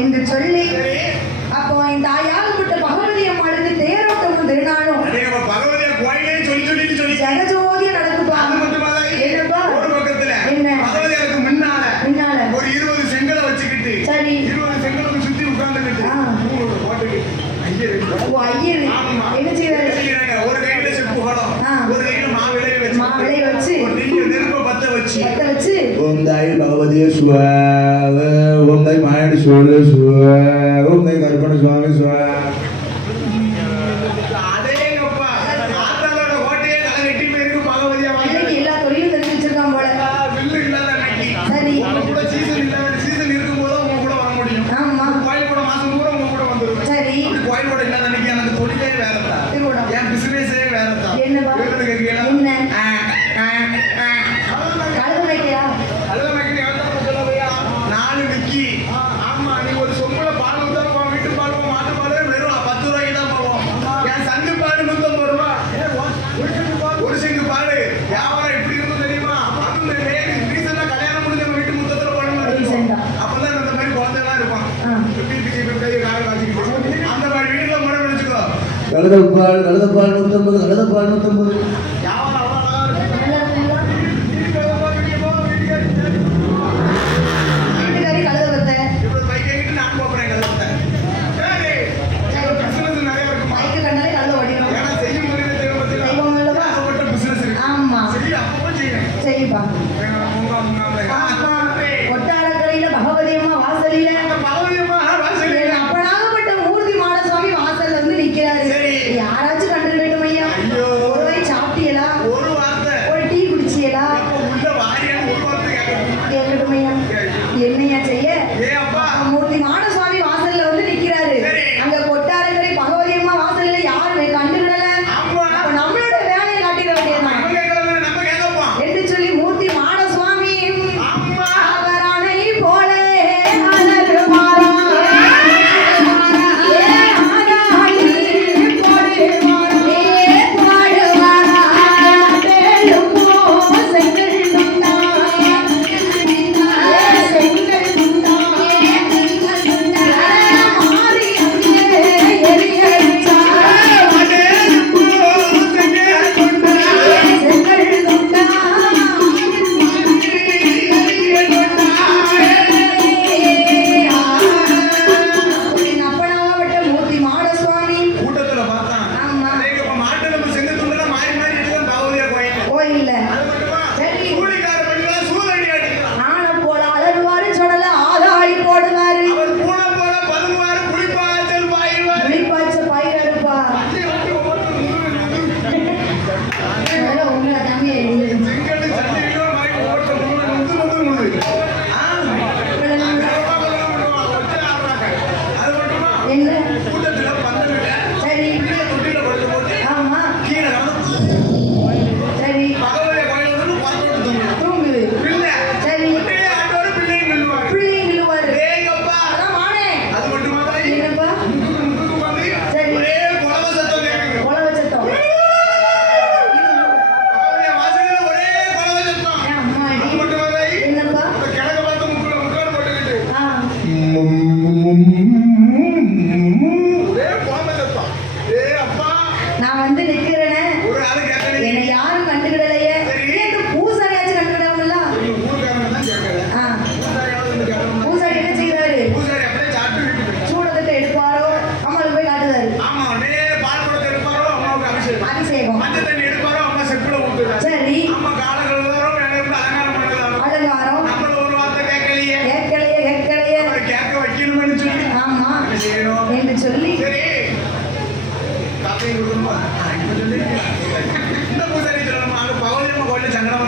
என்று சொல்லி அப்போ இந்த தாயாகப்பட்ட பகவதி அம்மாளுக்கு தேரோட்டமும் திருநாளும் பகவதியா கோயிலே சொல்லி ஜெகஜோதியா நடக்குப்பா. என்னப்பா என்ன பகவதியாருக்கு முன்னால ஒரு 20 செங்கலை வச்சுக்கிட்டு சரி 20 செங்கலுக்கு சுத்தி உட்கார்ந்துக்கிட்டு ஐயர் என்ன செய்யறாரு? ஒரு கையில செப்பு குடம், ஒரு கையில மாவிளை வச்சு நெருப்ப பத்த வச்சு ஓம் தாய் பகவதியே சுவா, ஓம் தாய் மாயாண்டி சுவலே சுவா, ஓம் தாய் கருப்பண சுவாமி சுவா. அதேங்கப்பா ஆத்தாளோட ஓட்டையே தலை கட்டி போயிருக்கு பகவதியா. எல்லா தொழிலும் தெரிஞ்சு வச்சிருக்கான் போல. வில்லு இல்லாத அன்னைக்கு சரி கூட சீசன் இருக்கும்போது உங்க கூட வர முடியும். ஆமா கோயில் கூட மாசம் பூரா உங்க கூட வந்துருவேன். சரி கோயில் கூட இல்லாத அன்னைக்கு எனக்கு தொழிலே வேறதா, என் பிசினஸே வேறதா. என்னப்பா என்ன கழுத வைக்கையா? நாலு விக்கி. ஆமா நீ ஒரு சொம்புல பால் ஊத்தாம வீட்டு பால் மாட்டு பால் வெறும் 10 ரூபாய்க்கு தான் போவோம். என் சங்கு பால் 150 ரூபா. ஒரு செங்கு பால் வியாபாரம் எப்படி இருக்கும் தெரியுமா? அந்த ரீசெண்டா கல்யாணம் முடிஞ்ச வீட்டு முத்தத்துல போடணும். அப்பதான் அந்த மாதிரி குழந்தைலாம் இருப்பான். கையை காய காய்ச்சிக்கிட்டு அந்த மாதிரி வீட்டுல முறை வச்சுக்கோ. கழுதப்பால் 150, கழுதப்பால் 150. ஒட்டாரக்கரையில பகவதி அம்மா வாசலில அப்பனாகப்பட்ட மூர்த்தி மாடசுவாமி வாசல்ல வந்து நிக்கிறாரு. யாராச்சும் கண்டு வேண்டும் ஐயா? ஒரு வாய் சாப்பிட்டீங்களா? ஒரு டீ குடிச்சீங்களா? கேட்கட்டும் ஐயா. என்னையா செய்ய? மூர்த்தி மாடசுவாமி வாசல்ல வந்து நிக்கிறாரு. அங்க கொட்டாரக்கரை பகவதி அம்மா வாசல்ல யாருமே கண்டுவிடல. அப்ப நம்மளோட வேலையை காட்டிட வேண்டியதுதான் என்று சொல்லி மூர்த்தி மாடசுவாமி அவரானை போல நான் வந்து நிக்கிறேனே, என்னை யாரும் கண்டுக்கிடலையே. பூசாரியாச்சும் கண்டுக்கிடாமல்ல. பூசாரி என்ன செய்யறாரு? சூடத்தை எடுப்பாரோ அம்மாவுக்கு போய் காட்டுதாரு. அபிஷேகம் சரி அலங்காரம் கேட்கலையே ஆமா என்று சொல்லி இந்த பூசாரி சொல்லணும். பகவதி அம்மா கோயில சங்கடமா